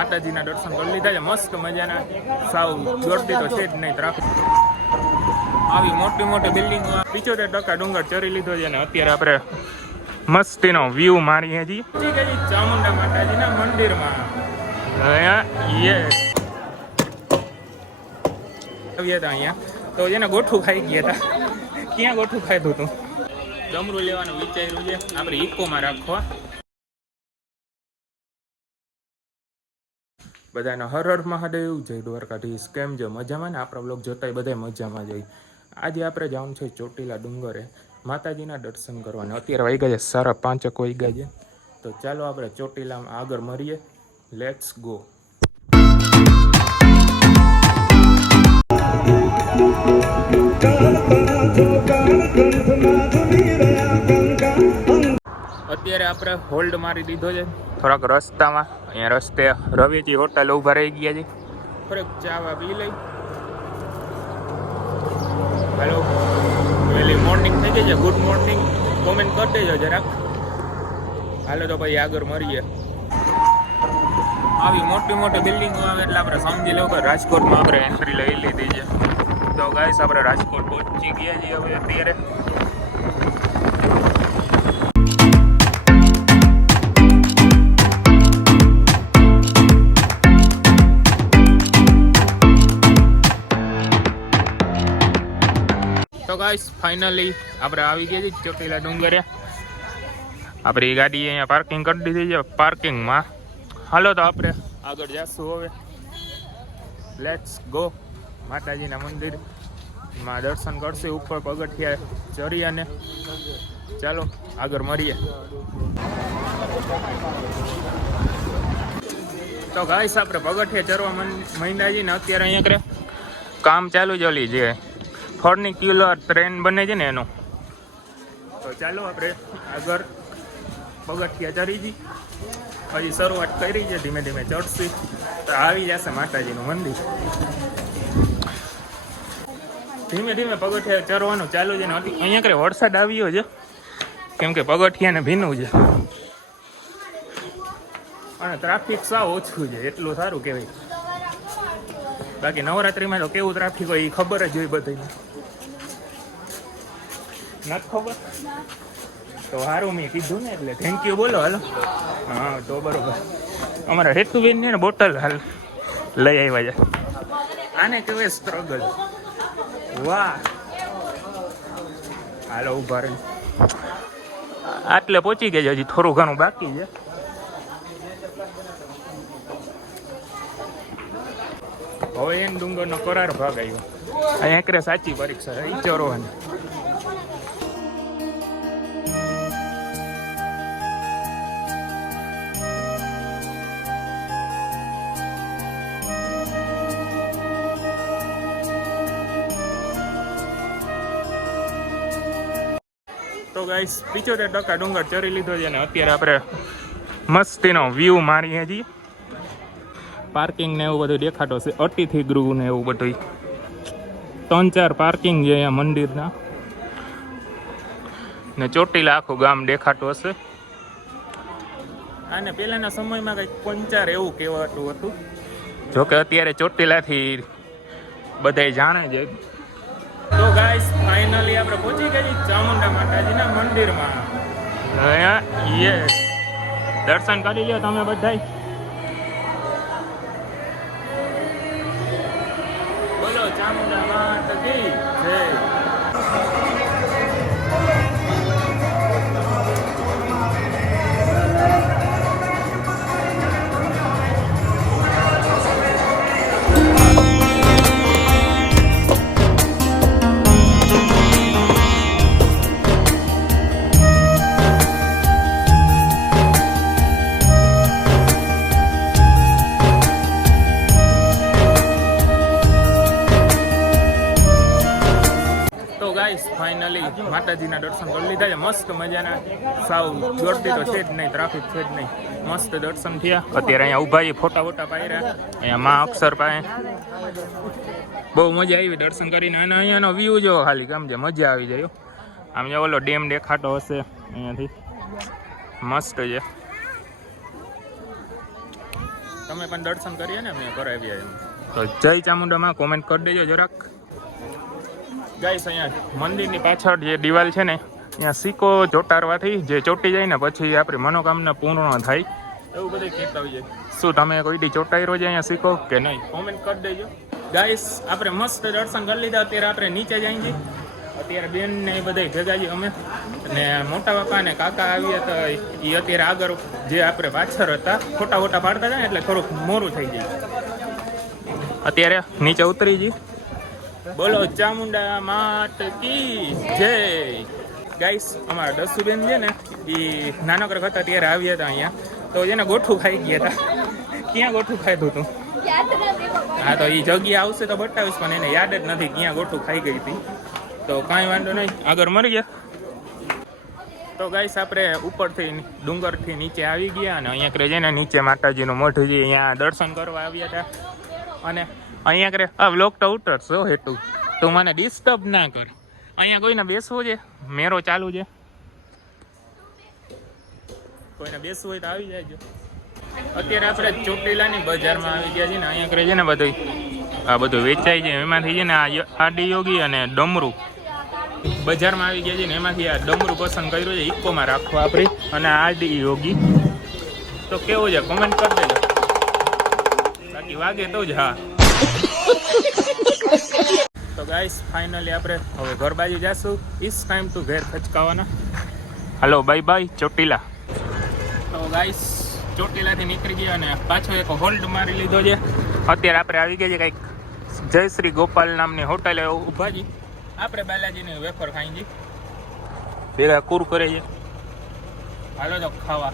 માતાજીના દર્શન કરી લીધા છે મસ્ત મજાના. સાવ જોરદી તો છે જ નહીં ટ્રાફિક. આવી મોટી મોટી બિલ્ડિંગો 75% ડુંગર ચરી લીધો છે. અને અત્યારે આપણે મસ્તીનો વ્યૂ મારીએ છીએ ચામુંડા માતાજીના મંદિરમાં. અહીંયા તો જેને ગોઠું ખાઈ ગયા હતા. ક્યાં ગોઠું ખાધું હતું? ડમરું લેવાનું વિચાર્યું છે આપણે ઇકોમાં રાખવા. બધાને હર હર મહાદેવ, જય દ્વારકાધીશ. કેમ છે? મજામાં ને? આપણા બ્લોગ જોતા બધા મજામાં જઈ. આજે આપણે જવાનું છે ચોટીલા ડુંગરે માતાજીના દર્શન કરવાના. અત્યારે વાગ્યા છે 5:30 વાગ્યા છે. તો ચાલો આપણે ચોટીલામાં આગળ મળીએ. Let's go. અત્યારે આપણે હોલ્ડ મારી દીધો છે થોડાક રસ્તામાં. અહીંયા રસ્તે રવિજી હોટલ ઊભા રહી ગયા છે. થોડીક ચા પી લઈ. હેલો, વહેલી મોર્નિંગ થઈ ગઈ છે. ગુડ મોર્નિંગ કોમેન્ટ કરી દેજો જરાક. હાલો તો ભાઈ આગળ મળીએ. આવી મોટી મોટી બિલ્ડિંગો આવે એટલે આપણે સમજી લો કે રાજકોટમાં આપણે એન્ટ્રી લઈ લીધી છે. તો ગાઈસ આપણે રાજકોટ પહોંચી ગયા છીએ હવે અત્યારે. તો ગાઈસ ફાઇનલી આપણે આવી ગયા છીએ ચોટીલા ડુંગરે. આપણી ગાડી અહીંયા પાર્કિંગ કરી દીધી છે પાર્કિંગમાં. હાલો તો આપણે આગળ જઈશું હવે. Let's go. માતાજીના મંદિરમાં દર્શન કરશું. ઉપર પગથિયા ચડી અને ચાલો આગળ મળીએ. તો ગાઈસ આપણે પગથિયા ચડવા માંડ્યા છીએ ને અત્યારે અહીંયા કામ ચાલુ જ ઓલી છે ફર્નિક્યુલર ટ્રેન બને છે ને એનું. તો ચાલો આપણે આગળ પગથિયા ચડી જઈએ. હજી શરૂઆત કરી છે, ધીમે ધીમે ચડશું તો આવી જશે માતાજીનું મંદિર. ધીમે ધીમે પગથિયા ચડવાનું ચાલુ છે ને અહીંયા કરે વરસાદ આવ્યો છે કેમ કે પગથિયાને ભીનું છે અને ટ્રાફિક સાવ ઓછું છે. એટલું સારું કહેવાય. બાકી નવરાત્રિમાં તો કેવું ટ્રાફિક હોય એ ખબર જ હોય બધાને. નથી ખબર તો સારું મેં કીધું ને એટલે થેન્ક યુ બોલો. હાલો હા તો બરોબર. અમારા હેતુબેન ને બોટલ હાલ લઈ આવ્યા છે. આને કહેવાય સ્ટ્રગલ. વાહ. હાલો ઉભા રહી. આટલે પહોંચી ગયા છે. હજી થોડું ઘણું બાકી છે. હવે એમ ડુંગરનો કરાર ભાગ આવ્યો. અહીંયા એકરે સાચી પરીક્ષા એ ચરવાની. તો ગાઈસ 75% ડુંગર ચરી લીધો છે અને અત્યારે આપણે મસ્તીનો વ્યૂ મારીએ છીએ. પાર્કિંગ ને એવું બધું દેખાતો છે. અતિથિ ગૃહ ને એવું બધું 3-4 પાર્કિંગ છે અહીંયા મંદિરના. ને ચોટીલા આખું ગામ દેખાતું હશે. અને પહેલાના સમયમાં કંઈક પંચાર એવું કહેવાતું હતું. જોકે અત્યારે ચોટીલાથી બધાય જાણે છે. તો ગાઈસ ફાઇનલી આપણે પહોંચી ગયા ચામુંડા માતાજીના મંદિરમાં. દર્શન કરી લો તમે બધાય. બોલો ચામુંડા માતાજી જય. ફાઇનલી માતાજીના દર્શન કરી લીધા છે મસ્ત મજાના. સાવ જોરદી તો છે જ નહીં, ટ્રાફિક છે જ નહીં. મસ્ત દર્શન થયા. અત્યારે અહીંયા ઊભા છીએ, ફોટા વોટા પાડ્યા. અહીંયા માં અક્ષર પાસે બહુ મજા આવી દર્શન કરીને. અને અહીંયાનો વ્યૂ જો ખાલી કેમ છે, મજા આવી જાય. આમ જે ઓલો ડેમ દેખાતો હશે અહીંયાથી, મસ્ત છે. તમે પણ દર્શન કરીએ ને મેં કરાવ્યા એમ. તો જય ચામુંડામાં કોમેન્ટ કરી દેજો જરાક. ગાઈસ અહીંયા મંદિરની પાછળ જે દિવાલ છે ને ત્યાં સિક્કો ચોટાડવાથી જે ચોટી જાય ને પછી આપણી મનોકામના પૂર્ણ થાય એવું બધું કહેતા હોય છે. શું તમે કોઈ દી ચોટાડ્યો છે અહીંયા સિક્કો કે નહીં? કોમેન્ટ કરી દેજો. ગાઈસ આપણે મસ્ત દર્શન કરી લીધા. અત્યારે આપણે નીચે જઈએ છીએ. અત્યારે બેન ને એ બધા ભેગા છીએ અમે, ને મોટા બાપા ને કાકા આવ્યા હતા એ અત્યારે આગળ જે આપણે પાછળ હતા ફોટા પાડતા હતા ને એટલે થોડુંક મોરું થઈ જાય. અત્યારે નીચે ઉતરી જઈએ. બોલો ચામુંડા માત કી જય. ગાઈસ અમારા દસુબેન છે ને એ નાનકડા હતા ત્યારે આવ્યા હતા અહીંયા, તો એને ગોઠું ખાઈ ગયા હતા. ક્યાં ગોઠું ખાધું હતું? હા, તો એ જગ્યા આવશે તો બતાવીશ, પણ એને યાદ જ નથી ક્યાં ગોઠું ખાઈ ગઈ હતી. તો કાંઈ વાંધો નહીં, આગળ મરી ગયા. તો ગાઈસ આપણે ઉપરથી ડુંગરથી નીચે આવી ગયા અને અહીંયા કરે છે ને નીચે માતાજીનું મોઢું છે, અહીંયા દર્શન કરવા આવ્યા હતા. અને અહીંયા કરે આ વ્લોગ તો ઉતરશો હેતું, તું મને ડિસ્ટર્બ ના કર. અહીંયા કોઈને બેસવું છે, મેરો ચાલુ છે, કોઈને બેસવું હોય તો આવી જાય. અત્યારે આપણે ચોટીલાની બજારમાં આવી ગયા છીએ ને અહીંયા કરે છે ને બધું આ બધું વેચાય છે. એમાંથી છે ને આ આડી યોગી અને ડમરું બજારમાં આવી ગયા છે ને એમાંથી આ ડમરું પસંદ કર્યું છે ઇકોમાં રાખવા આપણે, અને આડી યોગી તો કેવું છે કોમેન્ટ કરી દેજો, બાકી વાગે તો જ હા. તો ગાઈસ ફાઇનલી આપણે હવે ઘર બાજુ જઈશું. ઇટ્સ ટાઈમ ટુ ઘેર ખચકાવાના. હાલો બાય બાય ચોટીલા. તો ગાઈસ ચોટીલાથી નીકળી ગયા અને પાછો એક હોલ્ડ મારી લીધો છે. અત્યારે આપણે આવી ગયા છે કંઈક જય શ્રી ગોપાલ નામની હોટલે ઊભા છીએ. આપણે બાલાજીની વેફર ખાઈ છીએ, ભેગા કુરકુરે છે. હાલો તો ખાવા.